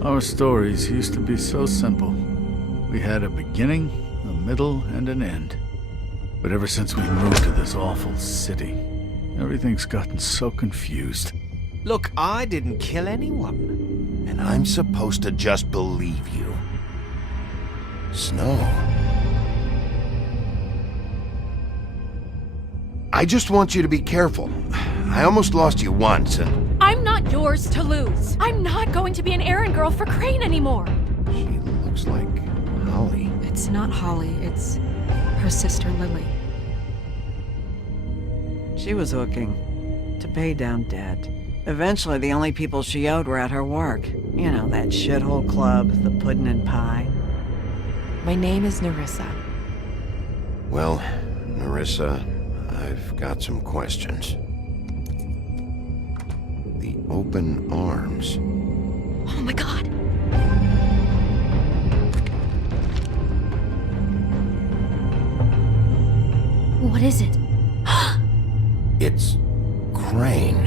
Our stories used to be so simple. We had a beginning, a middle, and an end. But ever since we moved to this awful city, everything's gotten so confused. Look, I didn't kill anyone. And I'm supposed to just believe you. Snow. I just want you to be careful. I almost lost you once, and... I'm not yours to lose. I'm not going to be an errand girl for Crane anymore. She looks like Holly. It's not Holly, it's her sister Lily. She was hooking to pay down debt. Eventually, the only people she owed were at her work. You know, that shithole club, the Puddin' and Pie. My name is Nerissa. Well, Nerissa, I've got some questions. The open arms. Oh my god. What is it? It's Crane.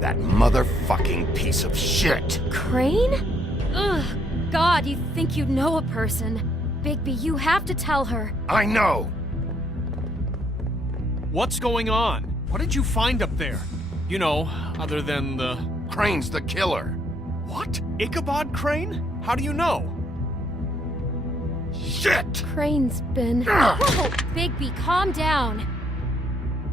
That motherfucking piece of shit! Crane? Ugh. God, you think you know a person. Bigby, you have to tell her. I know! What's going on? What did you find up there? You know, other than the... Crane's the killer. What? Ichabod Crane? How do you know? Shit! Crane's been... Whoa! Bigby, calm down.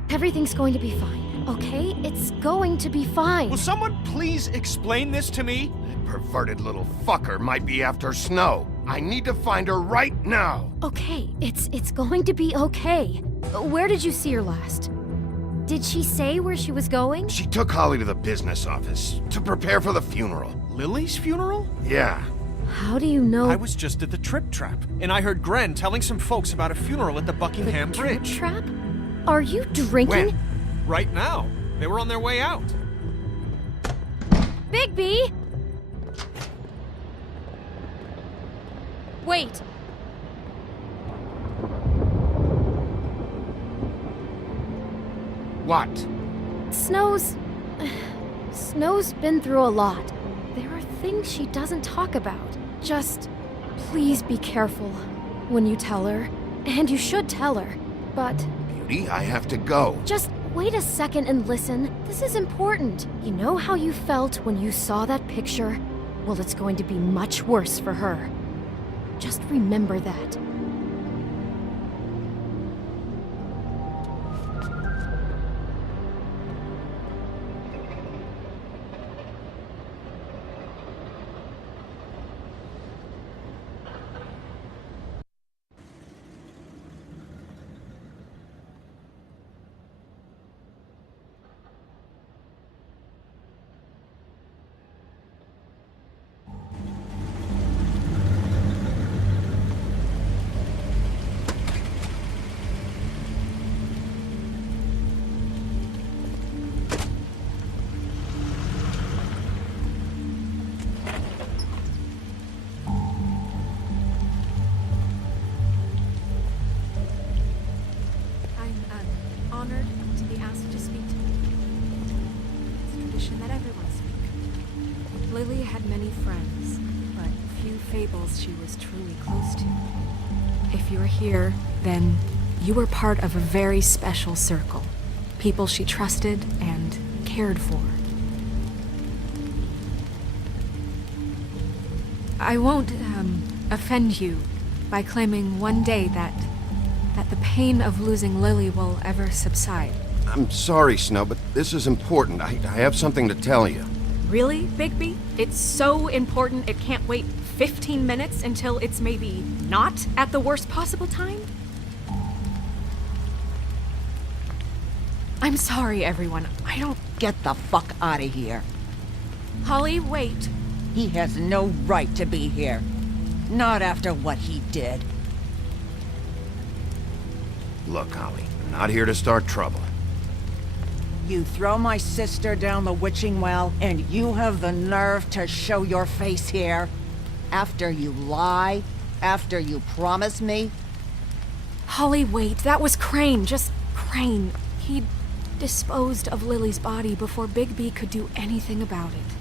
Everything's going to be fine, okay? It's going to be fine. Will someone please explain this to me? Perverted little fucker might be after Snow. I need to find her right now. Okay, it's going to be okay. Where did you see her last? Did she say where she was going? She took Holly to the business office to prepare for the funeral. Lily's funeral? Yeah. How do you know? I was just at the Trip Trap, and I heard Gren telling some folks about a funeral at the Buckingham Bridge. Trap? Are you drinking? When? Right now. They were on their way out. Bigby! Wait. What? Snow's been through a lot. There are things she doesn't talk about. Just please be careful when you tell her. And you should tell her. But Beauty, I have to go. just wait a second and listen. This is important. You know how you felt when you saw that picture? Well, it's going to be much worse for her. Just remember that. Honored to be asked to speak to you. It's tradition that everyone speak. Lily had many friends, but few fables she was truly close to. If you're here, then You were part of a very special circle. People she trusted and cared for. I won't, offend you by claiming one day that the pain of losing Lily will ever subside. I'm sorry, Snow, but this is important. I have something to tell you. Really, Bigby? It's so important it can't wait 15 minutes until it's maybe not at the worst possible time? I'm sorry, everyone. I don't... Get the fuck out of here. Holly, wait. He has no right to be here. Not after what he did. Look, Holly, I'm not here to start trouble. You throw my sister down the witching well, and you have the nerve to show your face here? After you lie? After you promise me? Holly, wait. That was Crane. Just Crane. He disposed of Lily's body before Bigby could do anything about it.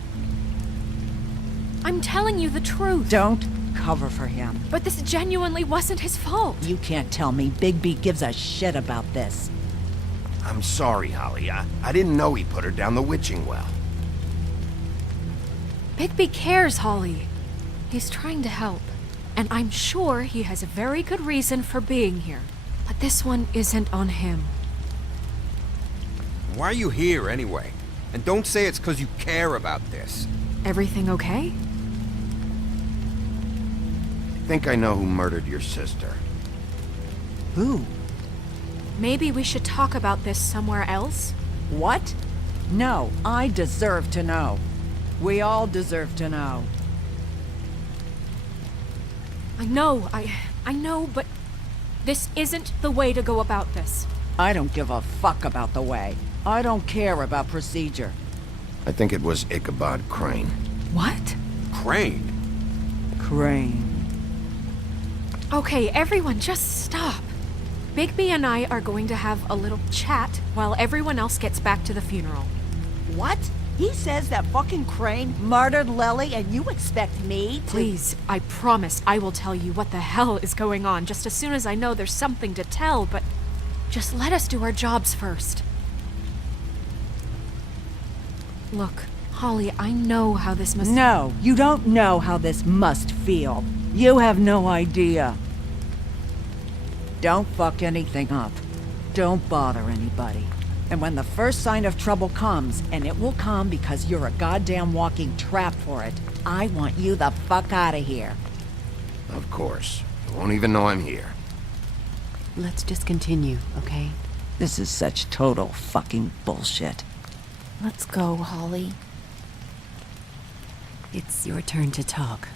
I'm telling you the truth. Don't cover for him. But this genuinely wasn't his fault. You can't tell me Bigby gives a shit about this. I'm sorry, Holly. I didn't know he put her down the witching well. Bigby cares, Holly. He's trying to help. And I'm sure he has a very good reason for being here. But this one isn't on him. Why are you here, anyway? And don't say it's because you care about this. Everything okay? I think I know who murdered your sister. Who? Maybe we should talk about this somewhere else? What? No, I deserve to know. We all deserve to know. I know, but this isn't the way to go about this. I don't give a fuck about the way. I don't care about procedure. I think it was Ichabod Crane. What? Crane? Crane. Okay, everyone, just stop. Bigby and I are going to have a little chat while everyone else gets back to the funeral. What? He says that fucking Crane murdered Lily and you expect me to— Please, I promise I will tell you what the hell is going on just as soon as I know there's something to tell, but just let us do our jobs first. Look, Holly, I know how this must— No, you don't know how this must feel. You have no idea. Don't fuck anything up. Don't bother anybody. And when the first sign of trouble comes, and it will come because you're a goddamn walking trap for it, I want you the fuck out of here. Of course. You won't even know I'm here. Let's just continue, okay? This is such total fucking bullshit. Let's go, Holly. It's your turn to talk.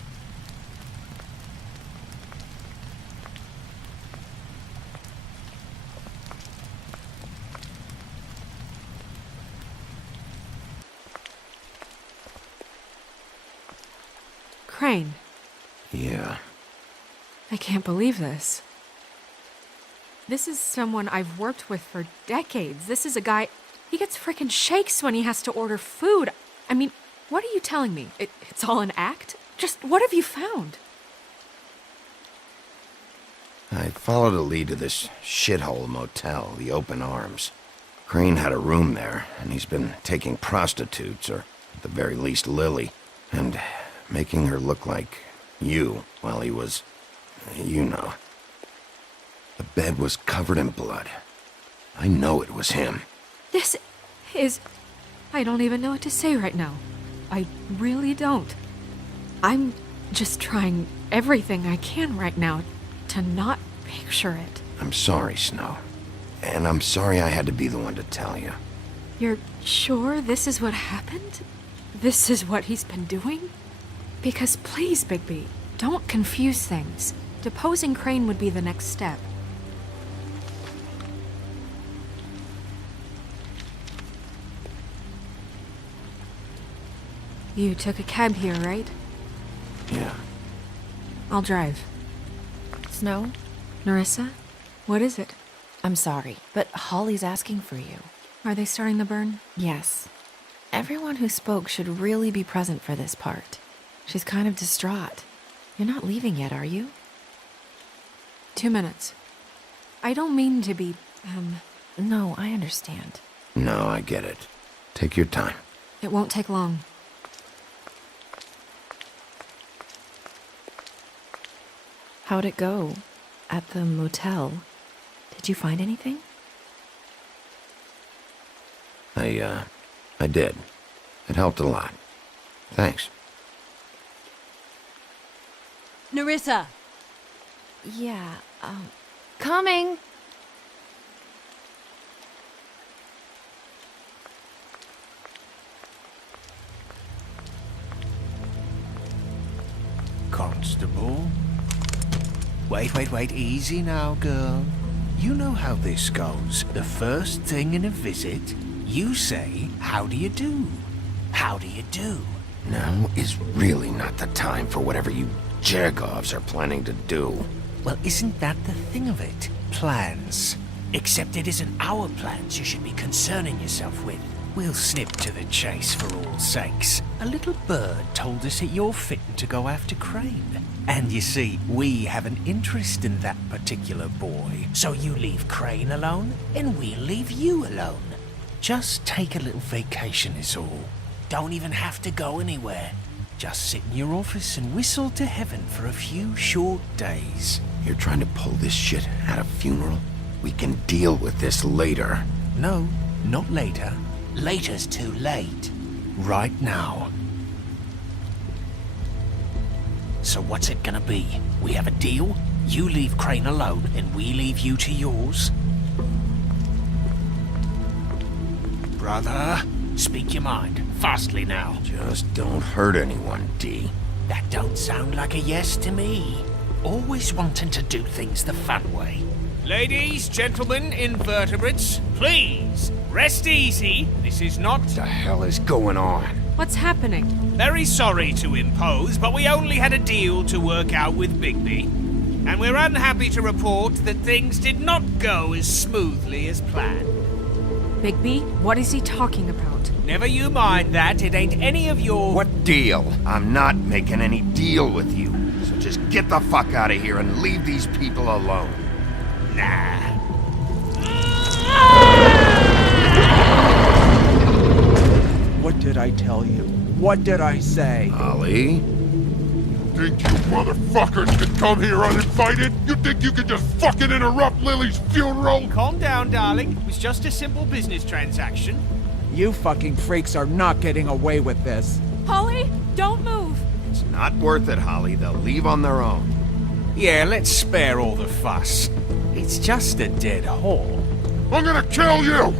Crane, Yeah. I can't believe this. This is someone I've worked with for decades. This is a guy... He gets frickin' shakes when he has to order food. I mean, what are you telling me? It's all an act? Just what have you found? I followed a lead to this shithole motel, the Open Arms. Crane had a room there, and he's been taking prostitutes, or at the very least Lily, and making her look like you while he was... you know. The bed was covered in blood. I know it was him. This is... I don't even know what to say right now. I really don't. I'm just trying everything I can right now to not picture it. I'm sorry, Snow. And I'm sorry I had to be the one to tell you. You're sure this is what happened? This is what he's been doing? Because please, Bigby, don't confuse things. Deposing Crane would be the next step. You took a cab here, right? Yeah. I'll drive. Snow, Nerissa? What is it? I'm sorry, but Holly's asking for you. Are they starting the burn? Yes. Everyone who spoke should really be present for this part. She's kind of distraught. You're not leaving yet, are you? 2 minutes. I don't mean to be, No, I understand. No, I get it. Take your time. It won't take long. How'd it go at the motel? Did you find anything? I did. It helped a lot. Thanks. Nerissa! Yeah, Coming! Constable? Wait, easy now, girl. You know how this goes. The first thing in a visit, you say, how do you do? How do you do? Now is really not the time for whatever you Jergovs are planning to do. Well, isn't that the thing of it? Plans. Except it isn't our plans you should be concerning yourself with. We'll snip to the chase for all sakes. A little bird told us that you're fitting to go after Crane. And you see, we have an interest in that particular boy. So you leave Crane alone, and we'll leave you alone. Just take a little vacation is all. Don't even have to go anywhere. Just sit in your office and whistle to heaven for a few short days. You're trying to pull this shit at a funeral? We can deal with this later. No, not later. Later's too late. Right now. So what's it gonna be? We have a deal? You leave Crane alone, and we leave you to yours? Brother, speak your mind. Fastly now. Just don't hurt anyone, D. That don't sound like a yes to me. Always wanting to do things the fun way. Ladies, gentlemen, invertebrates, please, rest easy. This is not... What the hell is going on? What's happening? Very sorry to impose, but we only had a deal to work out with Bigby. And we're unhappy to report that things did not go as smoothly as planned. Bigby, what is he talking about? Never you mind that, it ain't any of your... What deal? I'm not making any deal with you. So just get the fuck out of here and leave these people alone. Nah. What did I tell you? What did I say? Ollie? Think you motherfuckers can come here uninvited? You think you can just fucking interrupt Lily's funeral? Calm down, darling. It was just a simple business transaction. You fucking freaks are not getting away with this. Holly, don't move! It's not worth it, Holly. They'll leave on their own. Yeah, let's spare all the fuss. It's just a dead hole. I'm gonna kill you!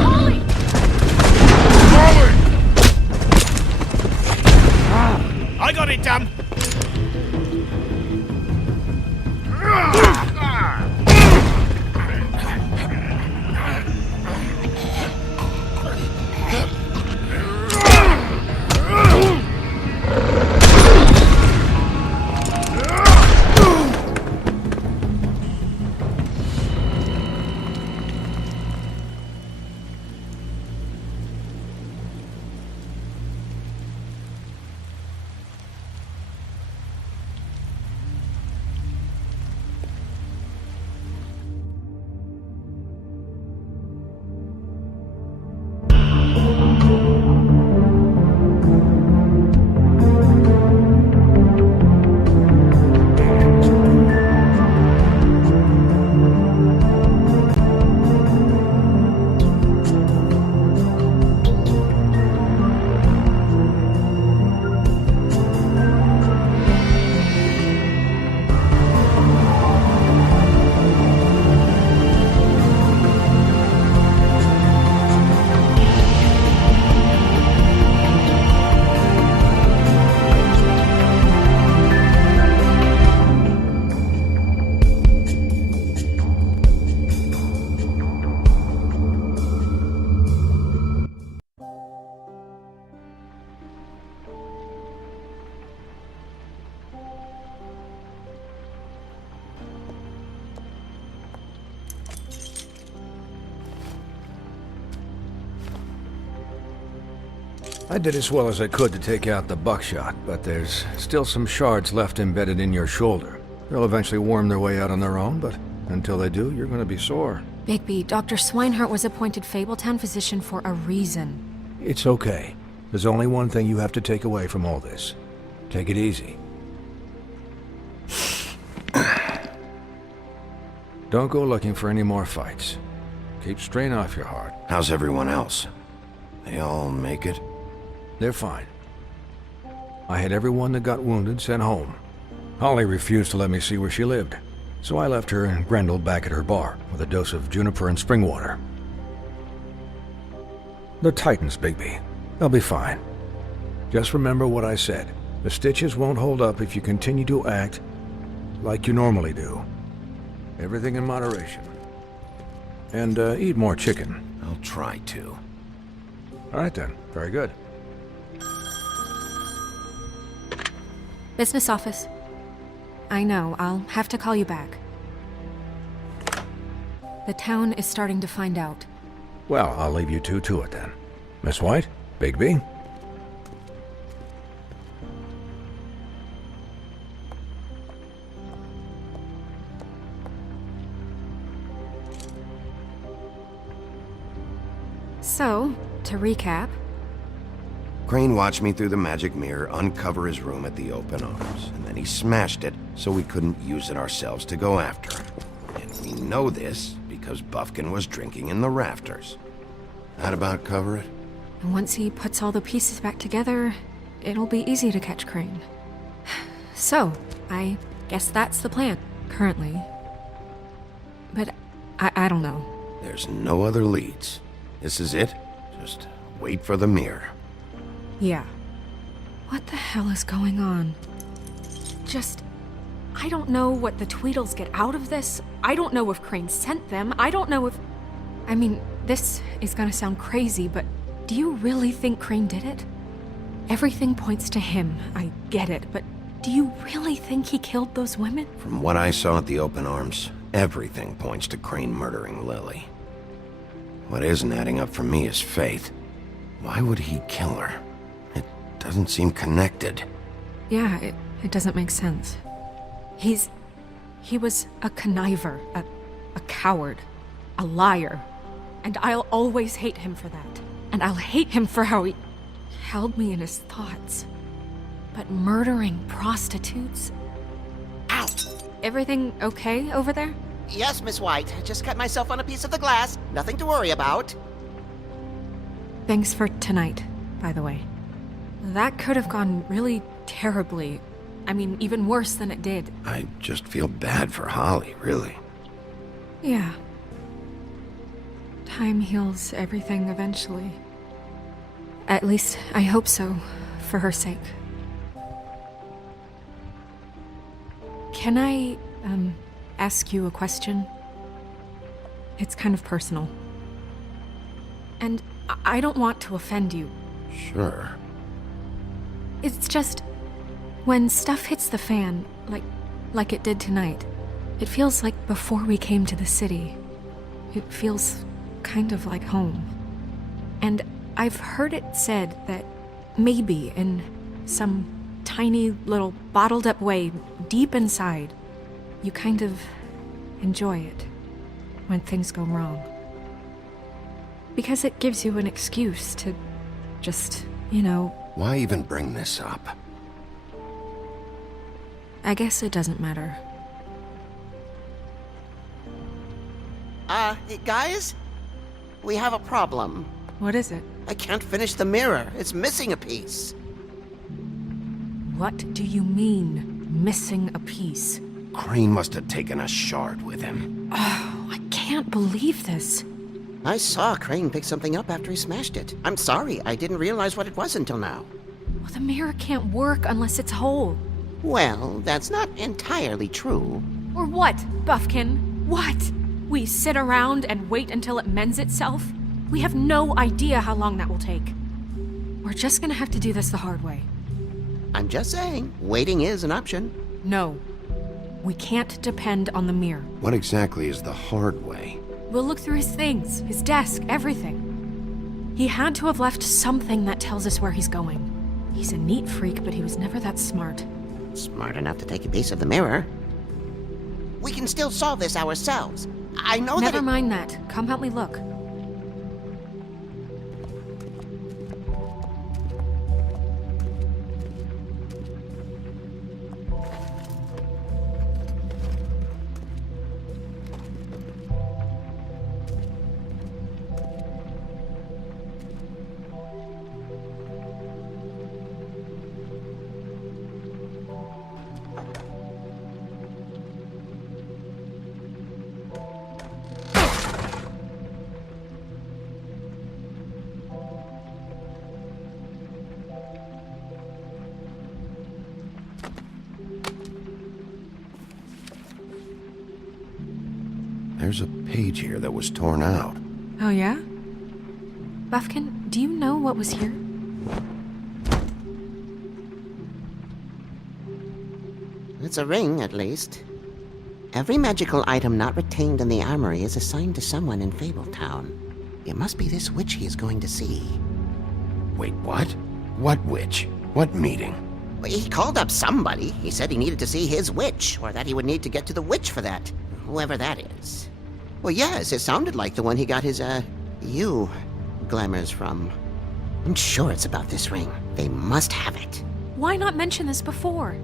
Holly! Holly! I got it done. I did as well as I could to take out the buckshot, but there's still some shards left embedded in your shoulder. They'll eventually worm their way out on their own, but until they do, you're gonna be sore. Bigby, Dr. Swinehart was appointed Fabletown physician for a reason. It's okay. There's only one thing you have to take away from all this. Take it easy. Don't go looking for any more fights. Keep strain off your heart. How's everyone else? They all make it? They're fine. I had everyone that got wounded sent home. Holly refused to let me see where she lived, so I left her and Grendel back at her bar with a dose of juniper and spring water. They're Titans, Bigby. They'll be fine. Just remember what I said. The stitches won't hold up if you continue to act like you normally do. Everything in moderation. And eat more chicken. I'll try to. All right then. Very good. Business office. I know, I'll have to call you back. The town is starting to find out. Well, I'll leave you two to it then. Miss White? Bigby? So, to recap... Crane watched me through the magic mirror uncover his room at the open arms, and then he smashed it so we couldn't use it ourselves to go after him. And we know this because Buffkin was drinking in the rafters. That about cover it? And once he puts all the pieces back together, it'll be easy to catch Crane. So, I guess that's the plan, currently. But I don't know. There's no other leads. This is it. Just wait for the mirror. Yeah. What the hell is going on? I don't know what the Tweedles get out of this. I don't know if Crane sent them. I don't know if... I mean, this is gonna sound crazy, but do you really think Crane did it? Everything points to him, I get it, but do you really think he killed those women? From what I saw at the open arms, everything points to Crane murdering Lily. What isn't adding up for me is Faith. Why would he kill her? It doesn't seem connected. Yeah, it doesn't make sense. He was a conniver, a coward, a liar. And I'll always hate him for that. And I'll hate him for how he held me in his thoughts. But murdering prostitutes? Ow! Everything okay over there? Yes, Miss White. Just cut myself on a piece of the glass. Nothing to worry about. Thanks for tonight, by the way. That could have gone really terribly. I mean, even worse than it did. I just feel bad for Holly, really. Yeah. Time heals everything eventually. At least, I hope so, for her sake. Can I, ask you a question? It's kind of personal. And I don't want to offend you. Sure. It's just... when stuff hits the fan, like it did tonight, it feels like before we came to the city. It feels kind of like home. And I've heard it said that maybe in some tiny little bottled up way deep inside, you kind of enjoy it when things go wrong. Because it gives you an excuse to just, you know... Why even bring this up? I guess it doesn't matter. Hey, guys? We have a problem. What is it? I can't finish the mirror. It's missing a piece. What do you mean, missing a piece? Crane must have taken a shard with him. Oh, I can't believe this. I saw Crane pick something up after he smashed it. I'm sorry, I didn't realize what it was until now. Well, the mirror can't work unless it's whole. Well, that's not entirely true. Or what, Buffkin? What? We sit around and wait until it mends itself? We have no idea how long that will take. We're just gonna have to do this the hard way. I'm just saying, waiting is an option. No. We can't depend on the mirror. What exactly is the hard way? We'll look through his things, his desk, everything. He had to have left something that tells us where he's going. He's a neat freak, but he was never that smart. Smart enough to take a piece of the mirror. We can still solve this ourselves. I know Never that mind that. Come help me look. There's a page here that was torn out. Oh, yeah? Buffkin, do you know what was here? it's a ring, at least. Every magical item not retained in the armory is assigned to someone in Fabletown. It must be this witch he is going to see. Wait, what? What witch? What meeting? He called up somebody. He said he needed to see his witch, or that he would need to get to the witch for that. Whoever that is. Well, yes, it sounded like the one he got his, glamours from. I'm sure it's about this ring. They must have it. Why not mention this before?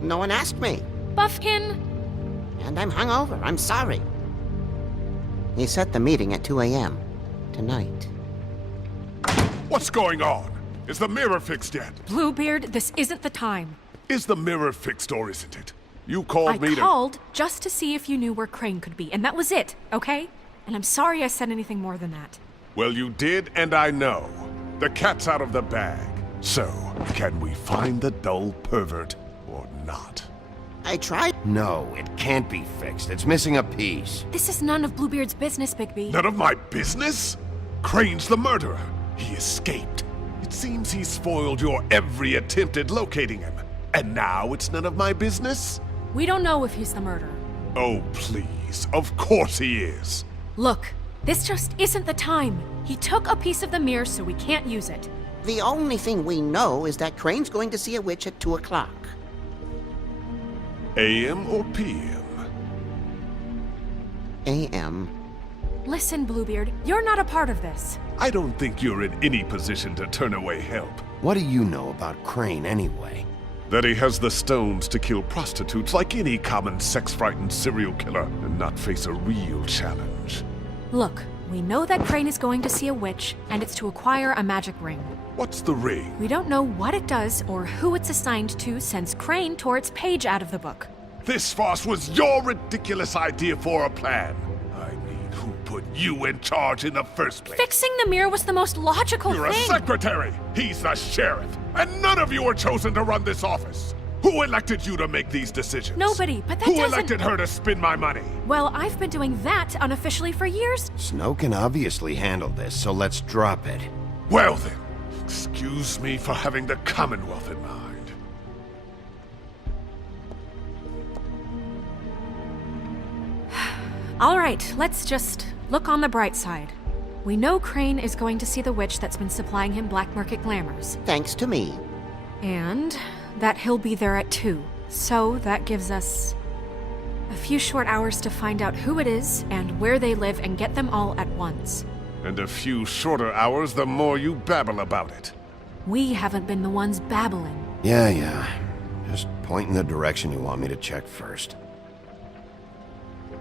No one asked me. Buffkin! And I'm hungover. I'm sorry. He set the meeting at 2 a.m. tonight. What's going on? Is the mirror fixed yet? Bluebeard, this isn't the time. Is the mirror fixed or isn't it? You called me I to... called just to see if you knew where Crane could be, and that was it, okay? And I'm sorry I said anything more than that. Well, you did, and I know. The cat's out of the bag. So, can we find the dull pervert or not? I tried. No, it can't be fixed. It's missing a piece. This is none of Bluebeard's business, Bigby. None of my business? Crane's the murderer. He escaped. It seems he spoiled your every attempt at locating him. And now it's none of my business? We don't know if he's the murderer. Oh, please. Of course he is. Look, this just isn't the time. He took a piece of the mirror, so we can't use it. The only thing we know is that Crane's going to see a witch at 2 o'clock. AM or PM? AM. Listen, Bluebeard, you're not a part of this. I don't think you're in any position to turn away help. What do you know about Crane, anyway? That he has the stones to kill prostitutes like any common sex-frightened serial killer and not face a real challenge. Look, we know that Crane is going to see a witch, and it's to acquire a magic ring. What's the ring? We don't know what it does or who it's assigned to since Crane tore its page out of the book. This farce was your ridiculous idea for a plan. I mean, who put you in charge in the first place? Fixing the mirror was the most logical You're thing. a secretary! He's the sheriff! And none of you were chosen to run this office! Who elected you to make these decisions? Nobody, but that Who doesn't... elected her to spend my money? Well, I've been doing that unofficially for years. Snow can obviously handle this, so let's drop it. Well then, excuse me for having the Commonwealth in mind. All right, let's just look on the bright side. We know Crane is going to see the witch that's been supplying him black market glamours. Thanks to me. And that he'll be there at 2. So that gives us a few short hours to find out who it is and where they live and get them all at once. And a few shorter hours the more you babble about it. We haven't been the ones babbling. Yeah. Just point in the direction you want me to check first.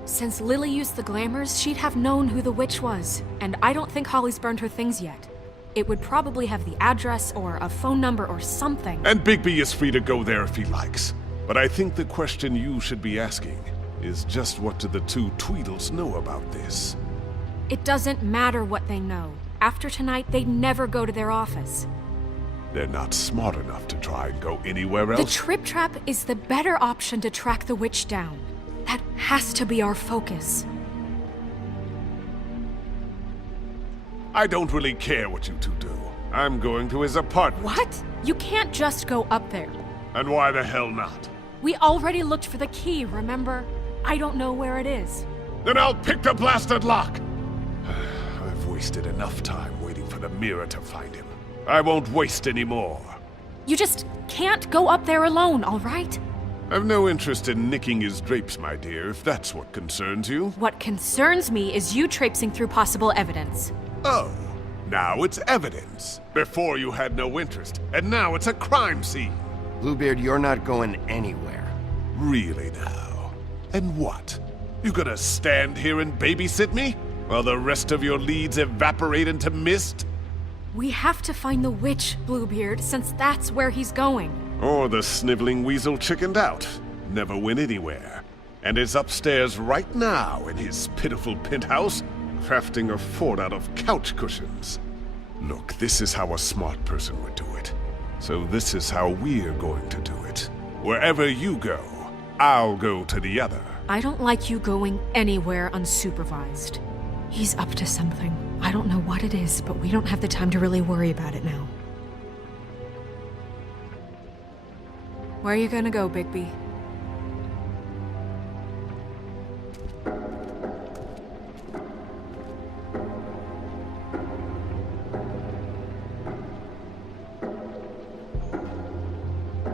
Since Lily used the glamours, she'd have known who the witch was, and I don't think Holly's burned her things yet. It would probably have the address or a phone number or something. And Bigby is free to go there if he likes. But I think the question you should be asking is just what do the two Tweedles know about this? It doesn't matter what they know. After tonight, they'd never go to their office. They're not smart enough to try and go anywhere The else. Trip Trap is the better option to track the witch down. That has to be our focus. I don't really care what you two do. I'm going to his apartment. What? You can't just go up there. And why the hell not? We already looked for the key, remember? I don't know where it is. Then I'll pick the blasted lock! I've wasted enough time waiting for the mirror to find him. I won't waste any more. You just can't go up there alone, all right? I've no interest in nicking his drapes, my dear, if that's what concerns you. What concerns me is you traipsing through possible evidence. Oh, now it's evidence. Before you had no interest, and now it's a crime scene. Bluebeard, you're not going anywhere. Really now? And what? You gonna stand here and babysit me? While the rest of your leads evaporate into mist? We have to find the witch, Bluebeard, since that's where he's going. Or the sniveling weasel chickened out. Never went anywhere. And is upstairs right now in his pitiful penthouse, crafting a fort out of couch cushions. Look, this is how a smart person would do it. So this is how we're going to do it. Wherever you go, I'll go to the other. I don't like you going anywhere unsupervised. He's up to something. I don't know what it is, but we don't have the time to really worry about it now. Where are you gonna go, Bigby?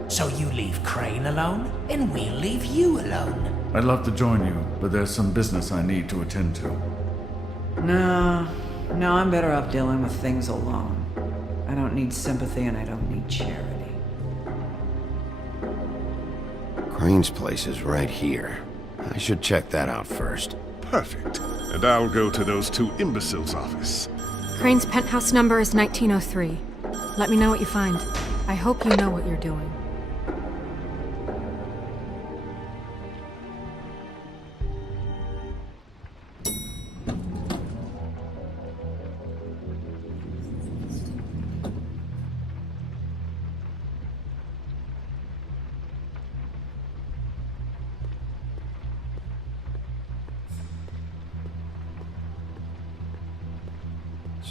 So you leave Crane alone, and we'll leave you alone. I'd love to join you, but there's some business I need to attend to. No, I'm better off dealing with things alone. I don't need sympathy and I don't need charity. Crane's place is right here. I should check that out first. Perfect. And I'll go to those two imbeciles' office. Crane's penthouse number is 1903. Let me know what you find. I hope you know what you're doing.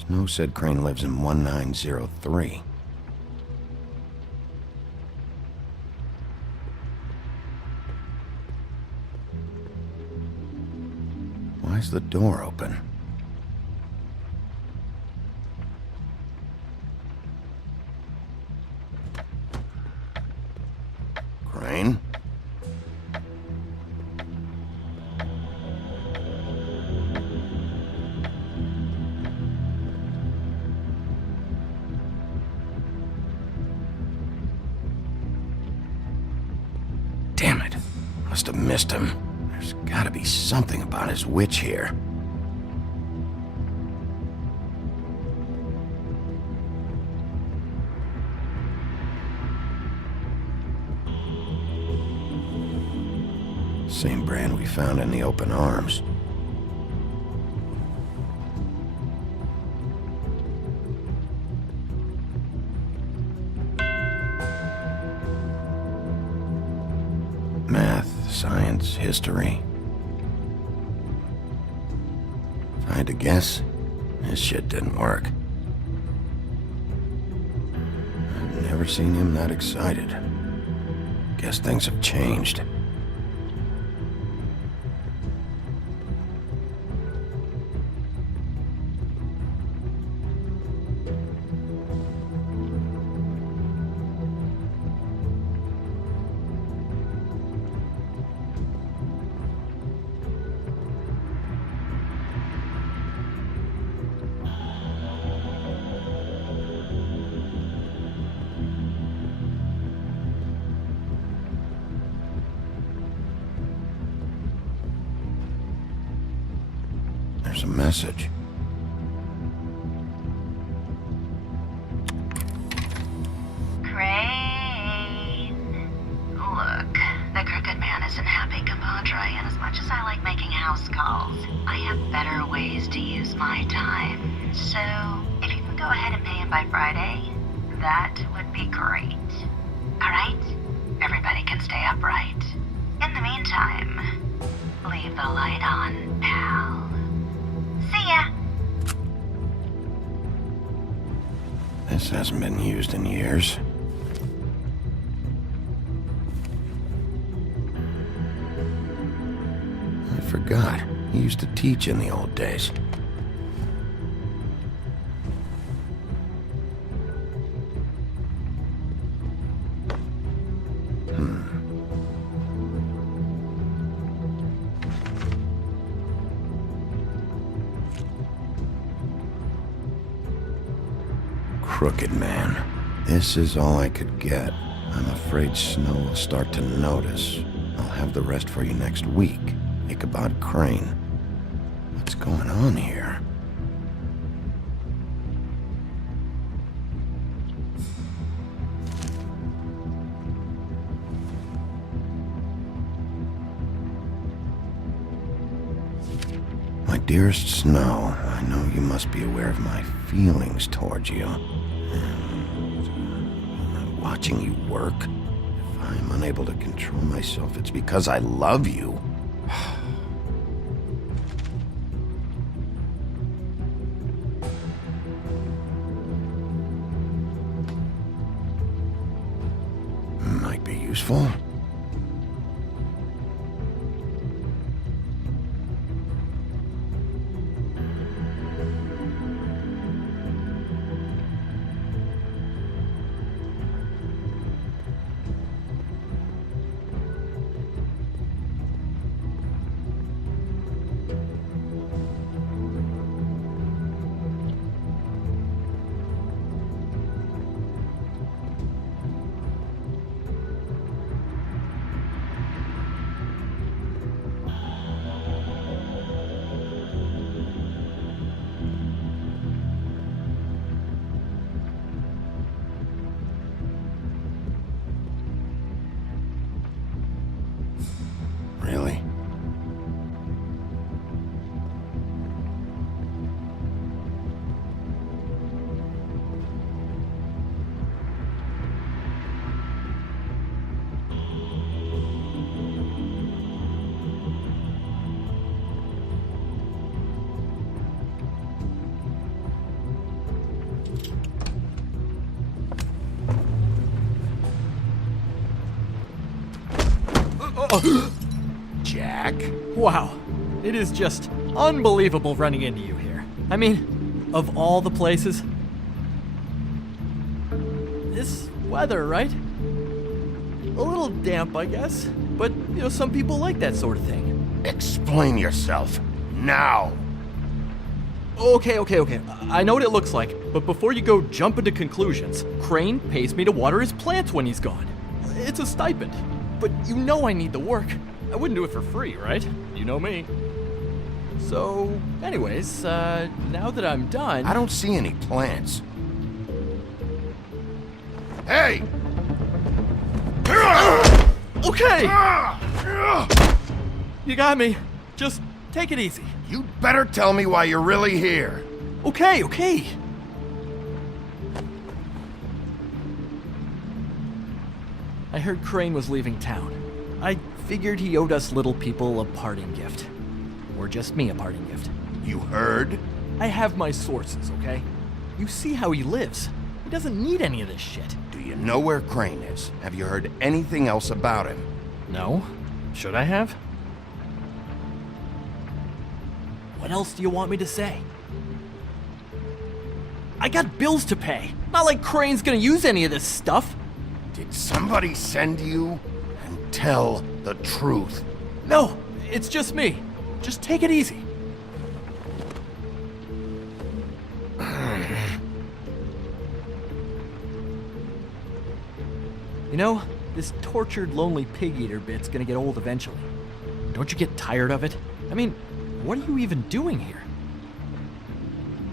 Snow said Crane lives in 1903. Why's the door open? Crane? Damn it. Must have missed him. There's gotta be something about his witch here. Same brand we found in the open arms. Math, science, history. If I had to guess, this shit didn't work. I've never seen him that excited. Guess things have changed. There's a message. Crane. Look, the Crooked Man isn't happy, compadre, and as much as I like making house calls, I have better ways to use my time. So, if you can go ahead and pay him by Friday, that would be great. Alright? Everybody can stay upright. In the meantime, leave the light on, pal. See ya! This hasn't been used in years. I forgot. He used to teach in the old days. crooked man. This is all I could get. I'm afraid Snow will start to notice. I'll have the rest for you next week. Ichabod Crane. What's going on here? My dearest Snow, I know you must be aware of my feelings towards you. And watching you work, if I'm unable to control myself, it's because I love you. Might be useful. Really? Jack? Wow, it is just unbelievable running into you here. I mean, of all the places. This weather, right? A little damp, I guess. But, some people like that sort of thing. Explain yourself. Now! Okay. I know what it looks like, but before you go jumping to conclusions, Crane pays me to water his plants when he's gone. It's a stipend. But I need the work. I wouldn't do it for free, right? You know me. So, anyways, now that I'm done... I don't see any plants. Hey! Okay! You got me. Just take it easy. You better tell me why you're really here. Okay. I heard Crane was leaving town. I figured he owed us little people a parting gift. Or just me a parting gift. You heard? I have my sources, okay? You see how he lives. He doesn't need any of this shit. Do you know where Crane is? Have you heard anything else about him? No. Should I have? What else do you want me to say? I got bills to pay. Not like Crane's gonna use any of this stuff. Did somebody send you? And tell the truth. No, it's just me. Just take it easy. This tortured, lonely pig-eater bit's gonna get old eventually. Don't you get tired of it? I mean, what are you even doing here?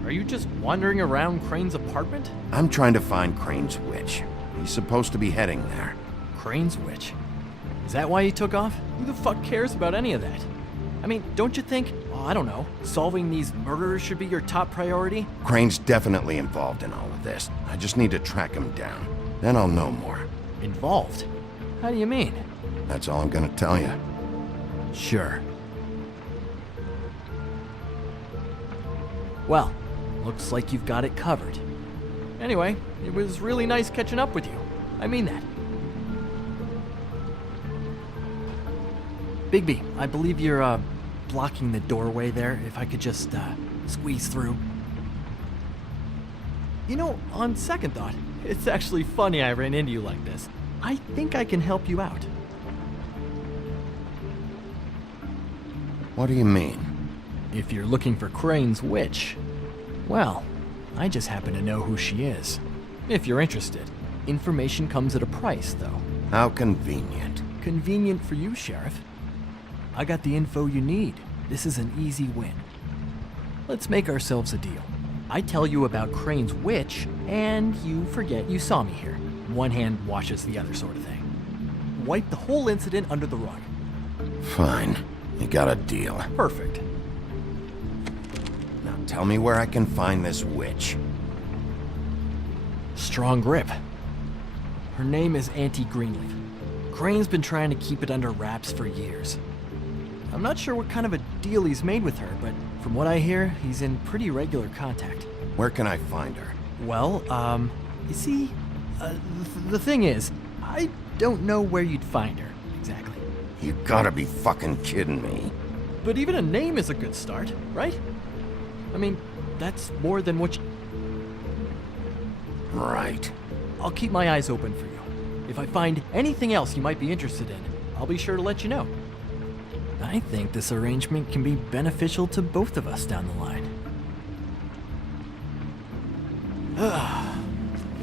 Are you just wandering around Crane's apartment? I'm trying to find Crane's witch. He's supposed to be heading there. Crane's witch? Is that why he took off? Who the fuck cares about any of that? I mean, don't you think, I don't know, solving these murderers should be your top priority? Crane's definitely involved in all of this. I just need to track him down. Then I'll know more. Involved? How do you mean? That's all I'm gonna tell you. Sure. Well, looks like you've got it covered. Anyway, it was really nice catching up with you. I mean that. Bigby, I believe you're, blocking the doorway there. If I could just, squeeze through. On second thought, it's actually funny I ran into you like this. I think I can help you out. What do you mean? If you're looking for Crane's witch, well, I just happen to know who she is. If you're interested. Information comes at a price, though. How convenient. Convenient for you, Sheriff. I got the info you need. This is an easy win. Let's make ourselves a deal. I tell you about Crane's witch, and you forget you saw me here. One hand washes the other sort of thing. Wipe the whole incident under the rug. Fine. You got a deal. Perfect. Now tell me where I can find this witch. Strong grip. Her name is Auntie Greenleaf. Crane's been trying to keep it under wraps for years. I'm not sure what kind of a deal he's made with her, but from what I hear, he's in pretty regular contact. Where can I find her? Well, you see, the thing is, I don't know where you'd find her, exactly. You gotta be fucking kidding me. But even a name is a good start, right? I mean, that's more than what you... Right. I'll keep my eyes open for you. If I find anything else you might be interested in, I'll be sure to let you know. I think this arrangement can be beneficial to both of us down the line.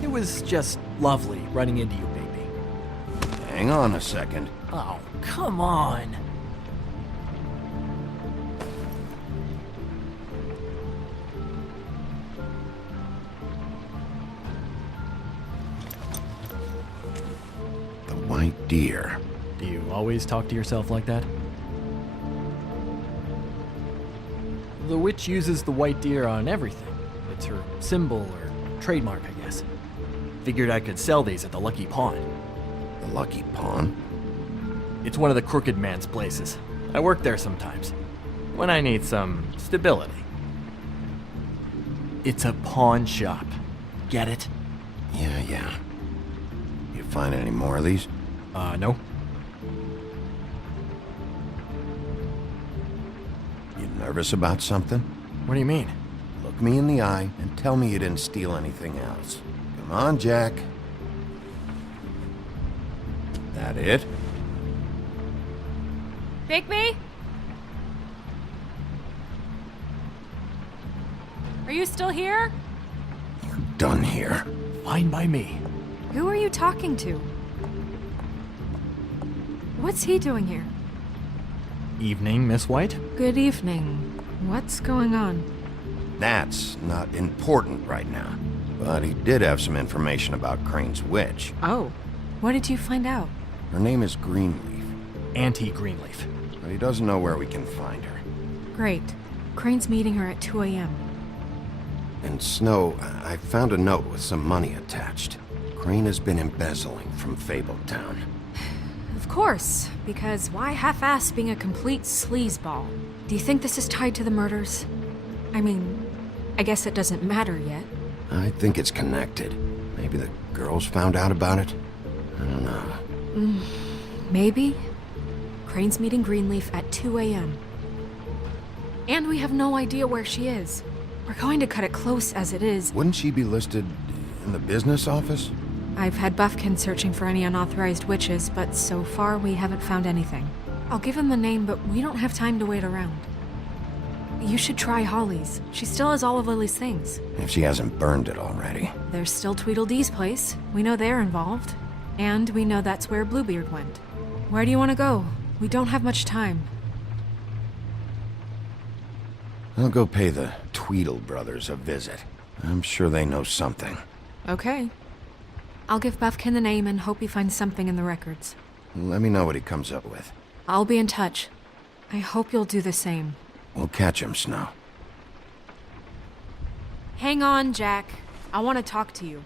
It was just lovely running into you, baby. Hang on a second. Oh, come on. The white deer. Do you always talk to yourself like that? The witch uses the white deer on everything. It's her symbol or trademark, I guess. Figured I could sell these at the Lucky Pawn. The Lucky Pawn? It's one of the crooked man's places. I work there sometimes, when I need some stability. It's a pawn shop. Get it? Yeah. You find any more of these? No. You nervous about something? What do you mean? Look me in the eye and tell me you didn't steal anything else. Come on, Jack. That it? Bigby? Are you still here? You're done here. Fine by me. Who are you talking to? What's he doing here? Evening, Miss White? Good evening. What's going on? That's not important right now. But he did have some information about Crane's witch. Oh. What did you find out? Her name is Greenleaf. Auntie Greenleaf. But he doesn't know where we can find her. Great. Crane's meeting her at 2 a.m. And Snow, I found a note with some money attached. Crane has been embezzling from Fabletown. Of course, because why half-ass being a complete sleazeball? Do you think this is tied to the murders? I mean, I guess it doesn't matter yet. I think it's connected. Maybe the girls found out about it? I don't know. Maybe. Crane's meeting Greenleaf at 2 a.m. And we have no idea where she is. We're going to cut it close as it is. Wouldn't she be listed in the business office? I've had Buffkin searching for any unauthorized witches, but so far we haven't found anything. I'll give him the name, but we don't have time to wait around. You should try Holly's. She still has all of Lily's things. If she hasn't burned it already. There's still Tweedledee's place. We know they're involved. And we know that's where Bluebeard went. Where do you want to go? We don't have much time. I'll go pay the Tweedle brothers a visit. I'm sure they know something. Okay. I'll give Buffkin the name and hope he finds something in the records. Let me know what he comes up with. I'll be in touch. I hope you'll do the same. We'll catch him, Snow. Hang on, Jack. I want to talk to you.